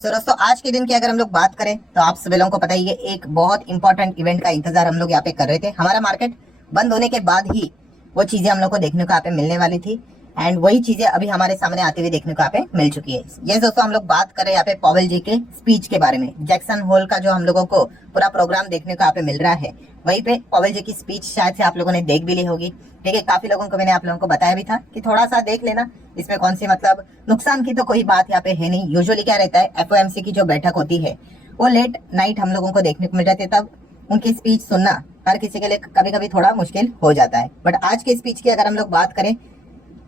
तो दोस्तों आज के दिन की अगर हम लोग बात करें तो आप सभी लोगों को पता ही है, एक बहुत इंपॉर्टेंट इवेंट का इंतजार हम लोग यहाँ पे कर रहे थे। हमारा मार्केट बंद होने के बाद ही वो चीजें हम लोग को देखने को यहाँ पे मिलने वाली थी एंड वही चीजें अभी हमारे सामने आती हुई देखने को यहाँ पे मिल चुकी है। ये दोस्तों हम लोग बात कर रहे हैं यहाँ पे पॉवेल जी के स्पीच के बारे में। जैक्सन होल का जो हम लोगों को पूरा प्रोग्राम देखने को यहाँ पे मिल रहा है, वहीं पे पॉवेल जी की स्पीच शायद से आप लोगों ने देख भी ली होगी। ठीक है, काफी लोगों को मैंने आप लोगों को बताया भी था कि थोड़ा सा देख लेना, इसमें कौन सी मतलब नुकसान की तो कोई बात यहाँ पे है नहीं। यूजुअली क्या रहता है, एफओएमसी की जो बैठक होती है वो लेट नाइट हम लोगों को देखने को मिल जाती है, तब उनकी स्पीच सुनना हर किसी के लिए कभी कभी थोड़ा मुश्किल हो जाता है। बट आज के स्पीच की अगर हम लोग बात करें,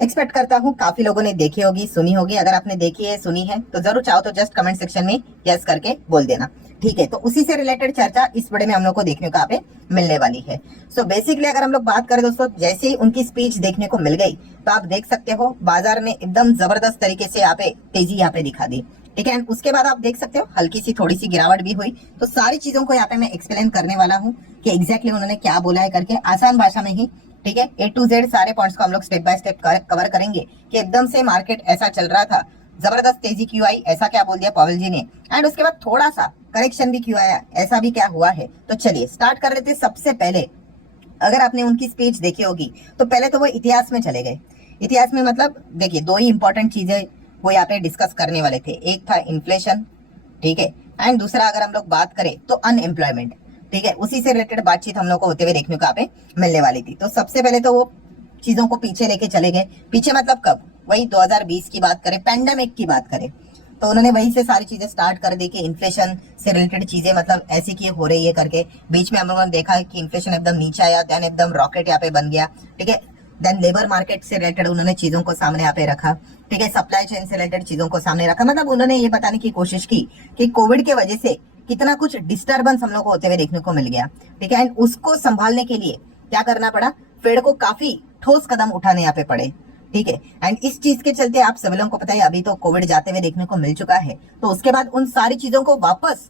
एक्सपेक्ट करता हूँ काफी लोगों ने देखी होगी, सुनी होगी। अगर आपने देखी है, सुनी है तो जरूर चाहो तो जस्ट कमेंट सेक्शन में यस करके बोल देना। ठीक है, तो उसी से रिलेटेड चर्चा इस वीडियो में हम लोग को देखने को यहाँ पे मिलने वाली है। सो बेसिकली अगर हम लोग बात करें दोस्तों, जैसे ही उनकी स्पीच देखने को मिल गई तो आप देख सकते हो बाजार ने एकदम जबरदस्त तरीके से यहाँ पे तेजी यहाँ पे दिखा दी। ठीक है, उसके बाद आप देख सकते हो हल्की सी थोड़ी सी गिरावट भी हुई। तो सारी चीजों को यहाँ पे मैं एक्सप्लेन करने वाला हूँ कि एग्जैक्टली उन्होंने क्या बोला है करके, आसान भाषा में ही। ठीक है, ए टू जेड सारे पॉइंट्स को हम लोग स्टेप बाय स्टेप कवर करेंगे कि एकदम से मार्केट ऐसा चल रहा था, जबरदस्त तेजी क्यों आई, ऐसा क्या बोल दिया पॉवेल जी ने, एंड उसके बाद थोड़ा सा करेक्शन भी क्यों आया, ऐसा भी क्या हुआ है। तो चलिए स्टार्ट कर लेते हैं। सबसे पहले अगर आपने उनकी स्पीच देखी होगी तो पहले तो वो इतिहास में चले गए। इतिहास में मतलब देखिए, दो ही इंपॉर्टेंट चीजें वो यहाँ पे डिस्कस करने वाले थे। एक था इन्फ्लेशन, ठीक है, एंड दूसरा अगर हम लोग बात करें तो अनएम्प्लॉयमेंट। ठीक है, उसी से रिलेटेड बातचीत हम लोग को होते हुए देखने को यहाँ पे मिलने वाली थी। तो सबसे पहले तो वो चीजों को पीछे लेके चले गए। पीछे मतलब कब, वही 2020 की बात करें, पैंडेमिक की बात करें, तो उन्होंने वहीं से सारी चीजें स्टार्ट कर दी कि इन्फ्लेशन से रिलेटेड चीजें मतलब ऐसी की हो रही है करके। बीच में हम लोगों ने देखा कि इन्फ्लेशन एकदम नीचे आया, देन एकदम रॉकेट यहाँ पे बन गया। ठीक है, देन लेबर मार्केट से रिलेटेड उन्होंने चीजों को सामने यहाँ पे रखा। ठीक है, सप्लाई चेन से रिलेटेड चीजों को सामने रखा। मतलब उन्होंने ये बताने की कोशिश की कि कोविड के वजह से कितना कुछ डिस्टर्बेंस हम लोग को होते हुए देखने को मिल गया। ठीक है, एंड उसको संभालने के लिए क्या करना पड़ा, फेड को काफी ठोस कदम उठाने यहाँ पे पड़े। ठीक है, एंड इस चीज के चलते आप सभी लोगों को पता है अभी तो कोविड जाते हुए देखने को मिल चुका है। तो उसके बाद उन सारी चीजों को वापस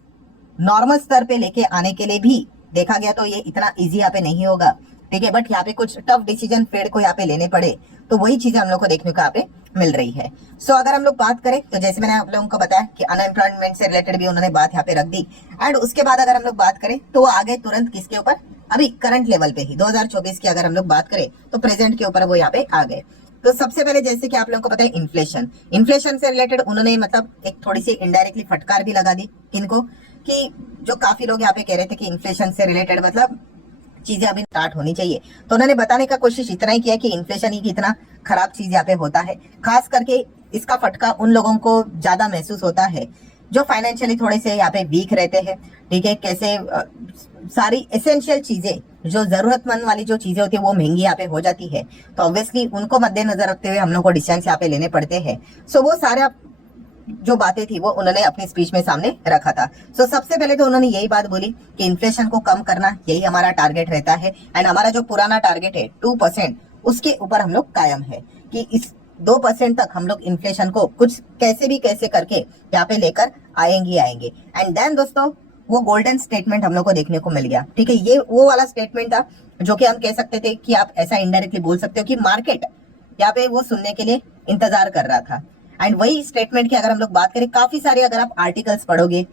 नॉर्मल स्तर पे लेके आने के लिए भी देखा गया तो ये इतना इजी यहाँ पे नहीं होगा। ठीक है, बट यहाँ पे कुछ टफ डिसीजन फेड को यहाँ पे लेने पड़े, तो वही चीजें हम लोग को देखने को यहाँ पे मिल रही है। सो अगर हम लोग बात करें तो जैसे मैंने आप लोगों को बताया कि अनएम्प्लॉयमेंट से रिलेटेड भी उन्होंने बात यहाँ पे रख दी। एंड उसके बाद अगर हम लोग बात करें तो वो आ गए तुरंत किसके ऊपर, अभी करंट लेवल पे ही 2024 की अगर हम लोग बात करें तो प्रेजेंट के ऊपर वो यहाँ पे आ गए। तो सबसे पहले जैसे कि आप लोगों को पता है इन्फ्लेशन, इन्फ्लेशन से रिलेटेड उन्होंने मतलब एक थोड़ी सी इनडायरेक्टली फटकार भी लगा दी किनको, कि जो काफी लोग यहाँ पे कह रहे थे कि इन्फ्लेशन से रिलेटेड मतलब चीजें अभी स्टार्ट होनी चाहिए। तो उन्होंने बताने का कोशिश इतना ही किया कि इन्फ्लेशन ही कितना खराब चीज यहाँ पे होता है। खास करके इसका फटका उन लोगों को ज्यादा महसूस होता है जो फाइनेंशियली थोड़े से यहाँ पे वीक रहते हैं। ठीक है, कैसे सारी एसेंशियल चीजें जो जरूरतमंद वाली जो चीजें होती है वो महंगी यहाँ पे हो जाती है, तो ऑब्वियसली उनको मद्देनजर रखते हुए हम लोग को डिसीजन यहाँ पे लेने पड़ते हैं। सो वो सारा जो बातें थी वो उन्होंने अपनी स्पीच में सामने रखा था। सो सबसे पहले तो उन्होंने यही बात बोली कि इन्फ्लेशन को कम करना यही हमारा टारगेट रहता है, एंड हमारा जो पुराना टारगेट है 2%, उसके ऊपर हम लोग कायम है कि इस 2% तक हम लोग इन्फ्लेशन को कुछ कैसे भी कैसे करके यहाँ पे लेकर आएंगे। एंड देन दोस्तों वो गोल्डन स्टेटमेंट हम लोग को देखने को मिल गया। ठीक है, ये वो वाला स्टेटमेंट था जो कि हम कह सकते थे कि आप ऐसा इनडायरेक्टली बोल सकते हो कि मार्केट यहाँ पे वो सुनने के लिए इंतजार कर रहा था। एंड वही स्टेटमेंट की अगर हम लोग बात करें, काफी सारे अगर आप आर्टिकल्स पढ़ोगे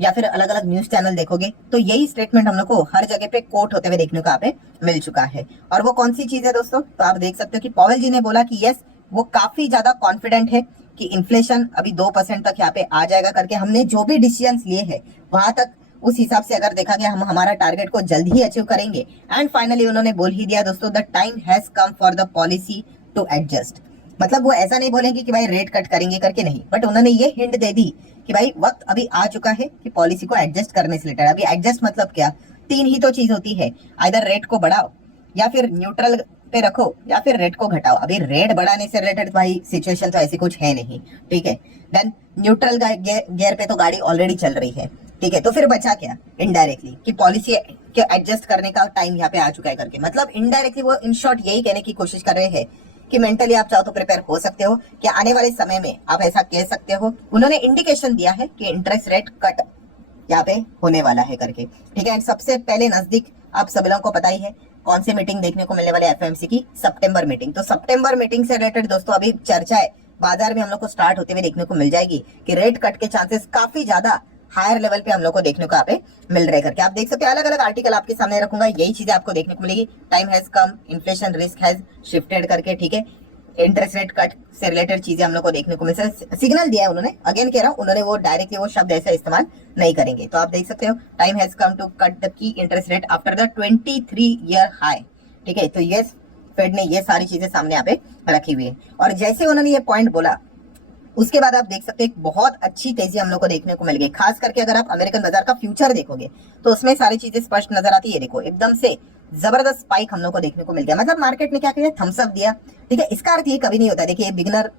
या फिर अलग अलग न्यूज चैनल देखोगे तो यही स्टेटमेंट हम लोग को हर जगह पे कोट होते हुए देखने को यहाँ पे मिल चुका है। और वो कौन सी चीज है दोस्तों, तो आप देख सकते हो कि पॉवेल जी ने बोला कि यस, वो काफी ज्यादा कॉन्फिडेंट है कि इन्फ्लेशन अभी 2% तक यहाँ पे आ जाएगा करके। हमने जो भी डिसीजन लिए हैं वहां तक उस हिसाब से अगर देखा गया, हम हमारा टारगेट को जल्द ही अचीव करेंगे। एंड फाइनली उन्होंने बोल ही दिया दोस्तों, the time has come for the policy to adjust. मतलब वो ऐसा नहीं बोलेंगे कि भाई रेट कट करेंगे करके, नहीं, बट उन्होंने ये हिंट दे दी कि भाई वक्त अभी आ चुका है कि पॉलिसी को एडजस्ट करने से रिलेटेड। अभी एडजस्ट मतलब क्या, तीन ही तो चीज होती है, आइदर रेट को बढ़ाओ या फिर न्यूट्रल पे रखो या फिर रेट को घटाओ। अभी रेट बढ़ाने से रिलेटेड भाई सिचुएशन तो ऐसी कुछ है नहीं। ठीक है, देन न्यूट्रल गियर पे तो गाड़ी ऑलरेडी चल रही है। ठीक है, तो फिर बचा क्या, इनडायरेक्टली कि पॉलिसी के एडजस्ट करने का टाइम यहाँ पे आ चुका है करके। मतलब इनडायरेक्टली वो इन शॉर्ट यही कहने की कोशिश कर रहे हैं कि मेंटली आप चाहो तो प्रिपेयर हो सकते हो कि आने वाले समय में आप ऐसा कह सकते हो। उन्होंने इंडिकेशन दिया है कि इंटरेस्ट रेट कट यहाँ पे होने वाला है करके। ठीक है, एंड सबसे पहले नजदीक आप सभी लोगों को पता ही है कौन सी मीटिंग देखने को मिलने वाली है, एफओएमसी की सितंबर मीटिंग। तो सितंबर मीटिंग से रिलेटेड दोस्तों अभी चर्चा है बाजार में हम लोग को स्टार्ट होते हुए देखने को मिल जाएगी कि रेट कट के चांसेस काफी ज्यादा हायर लेवल पे हम लोग को देखने को यहाँ पे मिल रहे करके। आप देख सकते हैं अलग अलग आर्टिकल आपके सामने रखूंगा, यही चीजें आपको देखने को मिलेगी। Time has come, inflation risk has shifted करके, ठीक है, इंटरेस्ट रेट कट से रिलेटेड चीजें हम लोग को देखने को मिल सकती है। सिग्नल दिया है उन्होंने, अगेन कह रहा हूँ, उन्होंने वो डायरेक्टली वो शब्द ऐसा इस्तेमाल नहीं करेंगे। तो आप देख सकते हो time has come to cut the key interest rate after the 23 year high, ठीक है। तो ये फेड ने ये सारी चीजें सामने यहाँ पे रखी हुई है, और जैसे उन्होंने ये पॉइंट बोला उसके बाद आप देख सकते हैं बहुत अच्छी तेजी हम लोग को देखने को मिल गई। खास करके अगर आप अमेरिकन बाजार का फ्यूचर देखोगे तो उसमें सारी चीजें स्पष्ट नजर आती है। देखो एकदम से जबरदस्त स्पाइक हम लोग को देखने को मिल गया, मतलब मार्केट ने क्या किया, थम्स अप दिया, ठीक है। इसका अर्थ ये कभी नहीं होता, देखिए बिगिनर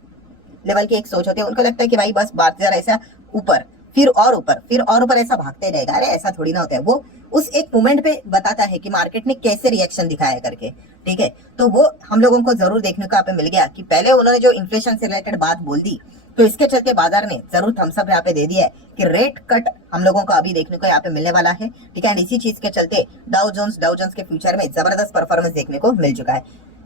लेवल की एक सोच होती है, उनको लगता है कि भाई बस बाजार ऐसा ऊपर फिर और ऊपर फिर और ऊपर ऐसा भागते रहेगा। अरे ऐसा थोड़ी ना होता है, वो उस एक मोमेंट पे बताता है कि मार्केट ने कैसे रिएक्शन दिखाया करके, ठीक है। तो वो हम लोगों को जरूर देखने को यहाँ पे मिल गया कि पहले उन्होंने जो इन्फ्लेशन से रिलेटेड बात बोल दी, तो इसके चलते बाजार ने जरूर थम्सअप यहाँ पे दे दिया है कि रेट कट हम लोगों को अभी देखने को यहाँ पे मिलने वाला है, ठीक है। एंड इसी चीज के चलते डाउ जोन्स के फ्यूचर में जबरदस्त परफॉर्मेंस देखने को मिल चुका है।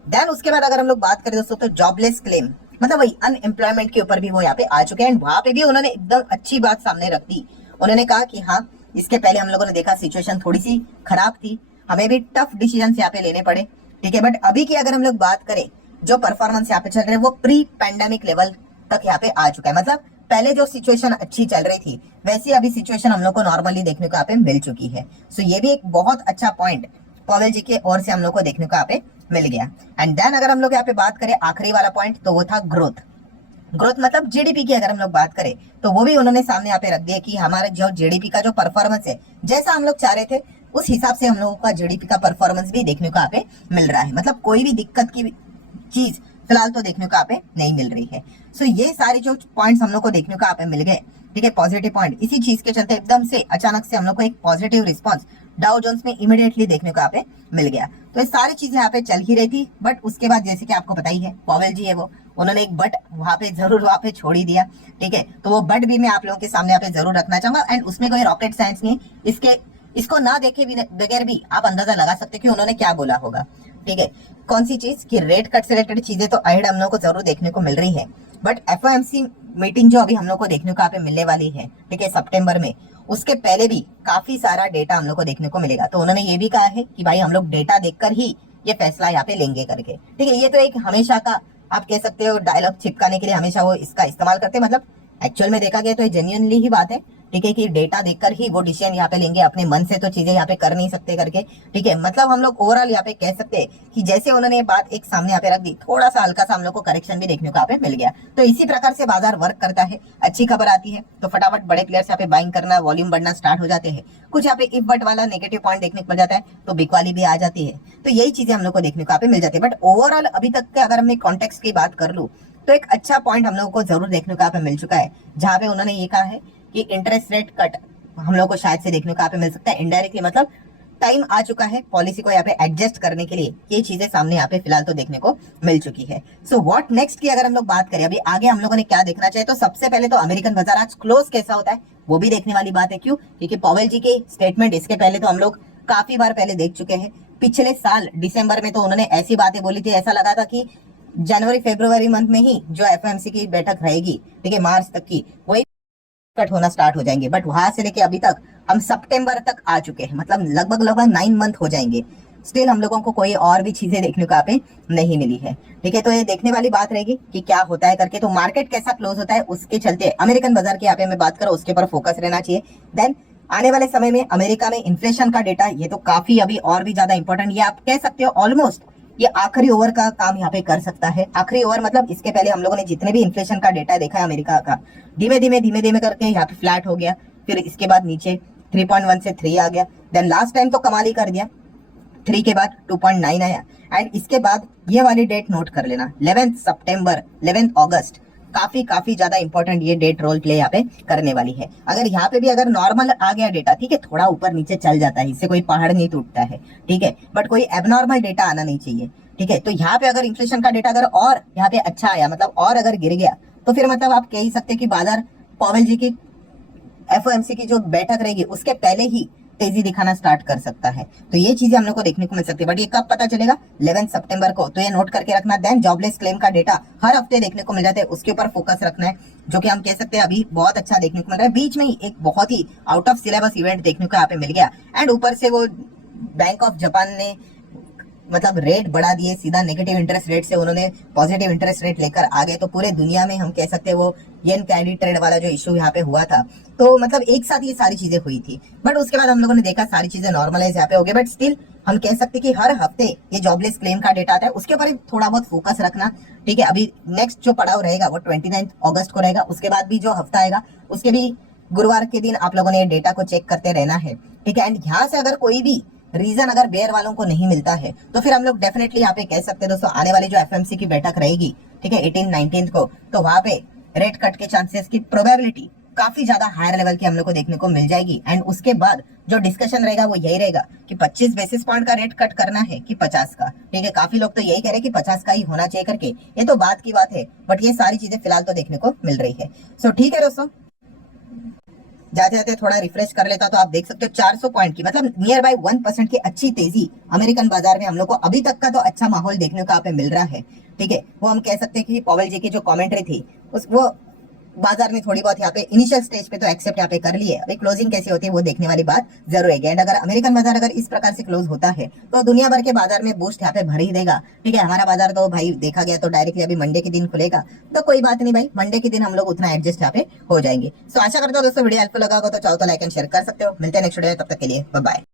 देन उसके बाद अगर हम लोग बात करें दोस्तों तो जॉबलेस क्लेम, मतलब वही अनएम्प्लॉयमेंट के ऊपर भी वो यहाँ पे आ चुके हैं। एंड वहां पे भी उन्होंने एकदम अच्छी बात सामने रख दी। उन्होंने कहा कि हाँ, इसके पहले हम लोगों ने देखा सिचुएशन थोड़ी सी खराब थी, हमें भी टफ डिसीजन यहाँ पे लेने पड़े, ठीक है। बट अभी की अगर हम लोग बात करें, जो परफॉर्मेंस यहाँ पे चल रहे हैं वो प्री पैंडेमिक लेवल तक यहाँ पे आ चुका है। मतलब पहले जो सिचुएशन अच्छी चल रही थी वैसी अभी सिचुएशन हम लोग को नॉर्मली देखने को यहाँ पे मिल चुकी है। सो ये भी एक बहुत अच्छा पॉइंट पॉवेल जी के ओर से हम लोग को देखने को यहाँ पे मिल गया। एंड देन अगर हम लोग यहाँ पे बात करें आखिरी वाला पॉइंट, तो वो था ग्रोथ। ग्रोथ मतलब जीडीपी की अगर हम लोग बात करें तो वो भी उन्होंने सामने यहाँ पे रख दिया कि हमारे जो जीडीपी का जो परफॉर्मेंस है जैसा हम लोग चाह रहे थे उस हिसाब से हम लोगों का जीडीपी का परफॉर्मेंस भी देखने को यहाँ पे मिल रहा है। मतलब कोई भी दिक्कत की चीज फिलहाल तो देखने को यहाँ पे नहीं मिल रही है। सो ये सारे जो पॉइंट्स हम लोग को देखने को यहाँ पे मिल गए, ठीक है, पॉजिटिव पॉइंट। इसी चीज के चलते एकदम से अचानक से हम लोग को एक पॉजिटिव रिस्पॉन्स डाउ जोन्स में इमीडिएटली देखने को यहाँ पे मिल गया। तो ये सारी चीजें यहाँ पे चल ही रही थी, बट उसके बाद जैसे कि आपको पता ही है पॉवेल जी है वो, उन्होंने एक बट वहां पे जरूर वहां पे छोड़ ही दिया, ठीक है। तो वो बट भी मैं आप लोगों के सामने यहाँ पे जरूर रखना चाहूंगा। एंड उसमें कोई रॉकेट साइंस नहीं, इसको ना देखे बगैर भी आप अंदाजा लगा सकते कि उन्होंने क्या बोला होगा, ठीक है। कौन सी चीज की रेट कट से रिलेटेड चीजें तो अहेड हम लोग को जरूर देखने को मिल रही है, बट एफओएमसी मीटिंग जो अभी हम लोग को देखने को यहाँ पे मिलने वाली है, ठीक है, सितंबर में, उसके पहले भी काफी सारा डेटा हम लोग को देखने को मिलेगा। तो उन्होंने ये भी कहा है कि भाई हम लोग डेटा देखकर ही ये फैसला यहाँ पे लेंगे करके, ठीक है। ये तो एक हमेशा का आप कह सकते हो डायलॉग चिपकाने के लिए हमेशा वो इसका इस्तेमाल करते हैं, मतलब एक्चुअल में देखा गया तो ये जेन्युइनली ही बात है, ठीक है, कि डेटा देखकर ही वो डिसीजन यहाँ पे लेंगे, अपने मन से तो चीजें यहाँ पे कर नहीं सकते करके, ठीक है। मतलब हम लोग ओवरऑल यहाँ पे कह सकते हैं कि जैसे उन्होंने ये बात एक सामने यहाँ पे रख दी, थोड़ा सा हल्का सा हम लोग को करेक्शन भी देखने को यहाँ पे मिल गया। तो इसी प्रकार से बाजार वर्क करता है। अच्छी खबर आती है तो फटाफट बड़े प्लेयर्स यहाँ पे बाइंग करना, वॉल्यूम बढ़ना स्टार्ट हो जाते हैं। कुछ यहाँ पे इफ बट वाला नेगेटिव पॉइंट देखने को मिल जाता है तो बिक वाली भी आ जाती है। तो यही चीजें हम लोग को देखने को यहाँ पे मिल जाती है। बट ओवरऑल अभी तक के अगर हमने कॉन्टेक्स्ट की बात कर लूँ तो एक अच्छा पॉइंट हम लोगों को जरूर देखने को यहाँ पे मिल चुका है, जहां पे उन्होंने ये कहा है कि इंटरेस्ट रेट कट हम लोग को शायद से देखने को यहाँ पे मिल सकता है इनडायरेक्टली। मतलब टाइम आ चुका है पॉलिसी को यहाँ पे एडजस्ट करने के लिए, ये चीजें सामने यहाँ पे फिलहाल तो देखने को मिल चुकी है। सो व्हाट नेक्स्ट की अगर हम लोग बात करें, अभी आगे हम लोगों ने क्या देखना चाहिए, तो सबसे पहले तो अमेरिकन बाजार आज क्लोज कैसा होता है वो भी देखने वाली बात है। क्यों? क्योंकि पॉवेल जी के स्टेटमेंट इसके पहले तो हम लोग काफी बार पहले देख चुके हैं। पिछले साल दिसंबर में तो उन्होंने ऐसी बातें बोली थी, ऐसा लगा था कि जनवरी फरवरी मंथ में ही जो एफओएमसी की बैठक रहेगी, ठीक है, मार्च तक की, वही कट होना स्टार्ट हो जाएंगे। बट वहां से लेके अभी तक हम सितंबर तक आ चुके हैं, मतलब लगभग 9 मंथ हो जाएंगे, स्टिल हम लोगों को कोई और भी चीजें देखने को यहाँ पे नहीं मिली है, ठीक है। तो ये देखने वाली बात रहेगी कि क्या होता है करके। तो मार्केट कैसा क्लोज होता है उसके चलते अमेरिकन बाजार के यहाँ पे मैं बात करूँ उसके ऊपर फोकस रहना चाहिए। देन आने वाले समय में अमेरिका में इन्फ्लेशन का डेटा, ये तो काफी अभी और भी ज्यादा इंपॉर्टेंट, ये आप कह सकते हो ऑलमोस्ट ये आखिरी ओवर का काम यहाँ पे कर सकता है। आखिरी ओवर मतलब इसके पहले हम लोगों ने जितने भी इन्फ्लेशन का डेटा देखा है अमेरिका का, धीमे धीमे करके यहाँ पे फ्लैट हो गया, फिर इसके बाद नीचे 3.1 से 3 आ गया, देन लास्ट टाइम तो कमाल ही कर दिया, 3 के बाद 2.9 आया। एंड इसके बाद ये वाली डेट नोट कर लेना, 11 सितंबर 11 अगस्त, काफी ज्यादा इंपॉर्टेंट ये डेट रोल प्ले यहाँ पे करने वाली है। अगर यहाँ पे भी अगर नॉर्मल आ गया डेटा, ठीक है, थोड़ा ऊपर नीचे चल जाता है, इससे कोई पहाड़ नहीं टूटता है, ठीक है, बट कोई एबनॉर्मल डेटा आना नहीं चाहिए, ठीक है। तो यहाँ पे अगर इन्फ्लेशन का डेटा अगर और यहाँ पे अच्छा आया, मतलब और अगर गिर गया, तो फिर मतलब आप कह ही सकते कि बाजार पॉवेल जी की एफओएमसी की जो बैठक रहेगी उसके पहले ही तेजी दिखाना स्टार्ट कर सकता है। तो ये चीजें हम लोग को देखने को मिल सकती है, बट ये कब पता चलेगा? 11 सितंबर को। तो ये नोट करके रखना। देन जॉबलेस क्लेम का डेटा हर हफ्ते देखने को मिल जाता है, उसके ऊपर फोकस रखना है, जो कि हम कह सकते हैं अभी बहुत अच्छा देखने को मिल रहा है। बीच में ही एक बहुत ही आउट ऑफ सिलेबस इवेंट देखने को यहाँ पे मिल गया, एंड ऊपर से वो बैंक ऑफ जापान ने मतलब रेट बढ़ा दिए, सीधा नेगेटिव इंटरेस्ट रेट से उन्होंने पॉजिटिव इंटरेस्ट रेट लेकर आ गए। तो पूरे दुनिया में हम कह सकते हैं वो येन कैंडी ट्रेड वाला जो इशू यहाँ पे हुआ था, तो मतलब एक साथ ये सारी चीजें हुई थी। बट उसके बाद हम लोगों ने देखा सारी चीजें नॉर्मलाइज यहाँ पे हो गई, बट स्टिल हम कह सकते कि हर हफ्ते ये जॉबलेस क्लेम का डेटा आता है, उसके ऊपर थोड़ा बहुत फोकस रखना। ठीक है, अभी नेक्स्ट जो पड़ाव रहेगा वो 29 अगस्त को रहेगा, उसके बाद भी जो हफ्ता आएगा उसके भी गुरुवार के दिन आप लोगों ने डेटा को चेक करते रहना है। ठीक है, एंड यहाँ से अगर कोई भी रीजन अगर बेयर वालों को नहीं मिलता है तो फिर हम लोग डेफिनेटली यहाँ पे कह सकते हैं दोस्तों, आने वाली जो एफएमसी की बैठक रहेगी, ठीक है, 18-19 को, तो वहां पे रेट कट के चांसेस की प्रोबेबिलिटी काफी ज्यादा हायर लेवल की हम लोग को देखने को मिल जाएगी। एंड उसके बाद जो डिस्कशन रहेगा वो यही रहेगा कि 25 बेसिस पॉइंट का रेट कट करना है कि 50 का। ठीक है, काफी लोग तो यही कह रहे हैं कि 50 का ही होना चाहिए करके, ये तो बात की बात है, बट ये सारी चीजें फिलहाल तो देखने को मिल रही है। सो ठीक है दोस्तों, जाते जाते थोड़ा रिफ्रेश कर लेता तो आप देख सकते हो 400 पॉइंट की मतलब नियर बाय 1% की अच्छी तेजी अमेरिकन बाजार में हम लोग को अभी तक का तो अच्छा माहौल देखने को यहाँ पे मिल रहा है। ठीक है, वो हम कह सकते हैं कि पॉवेल जी की जो कमेंट्री थी वो बाजार ने थोड़ी बहुत यहाँ पे इनिशियल स्टेज पे तो एक्सेप्ट यहाँ पे कर ली है। अभी क्लोजिंग कैसी होती है वो देखने वाली बात जरूर है। एंड अगर अमेरिकन बाजार अगर इस प्रकार से क्लोज होता है तो दुनिया भर के बाजार में बूस्ट यहाँ पे भर ही देगा। ठीक है, हमारा बाजार तो भाई देखा गया तो डायरेक्टली अभी मंडे के दिन खुलेगा, तो कोई बात नहीं भाई, मंडे के दिन हम लोग उतना एडजस्ट यहाँ पे हो जाएंगे। सो आशा करता हूँ दोस्तों वीडियो हेल्पफुल लगा होगा, तो चाहो तो लाइक एंड शेयर कर सकते हो। मिलते हैं नेक्स्ट वीडियो में, तब तक के लिए बाय बाय।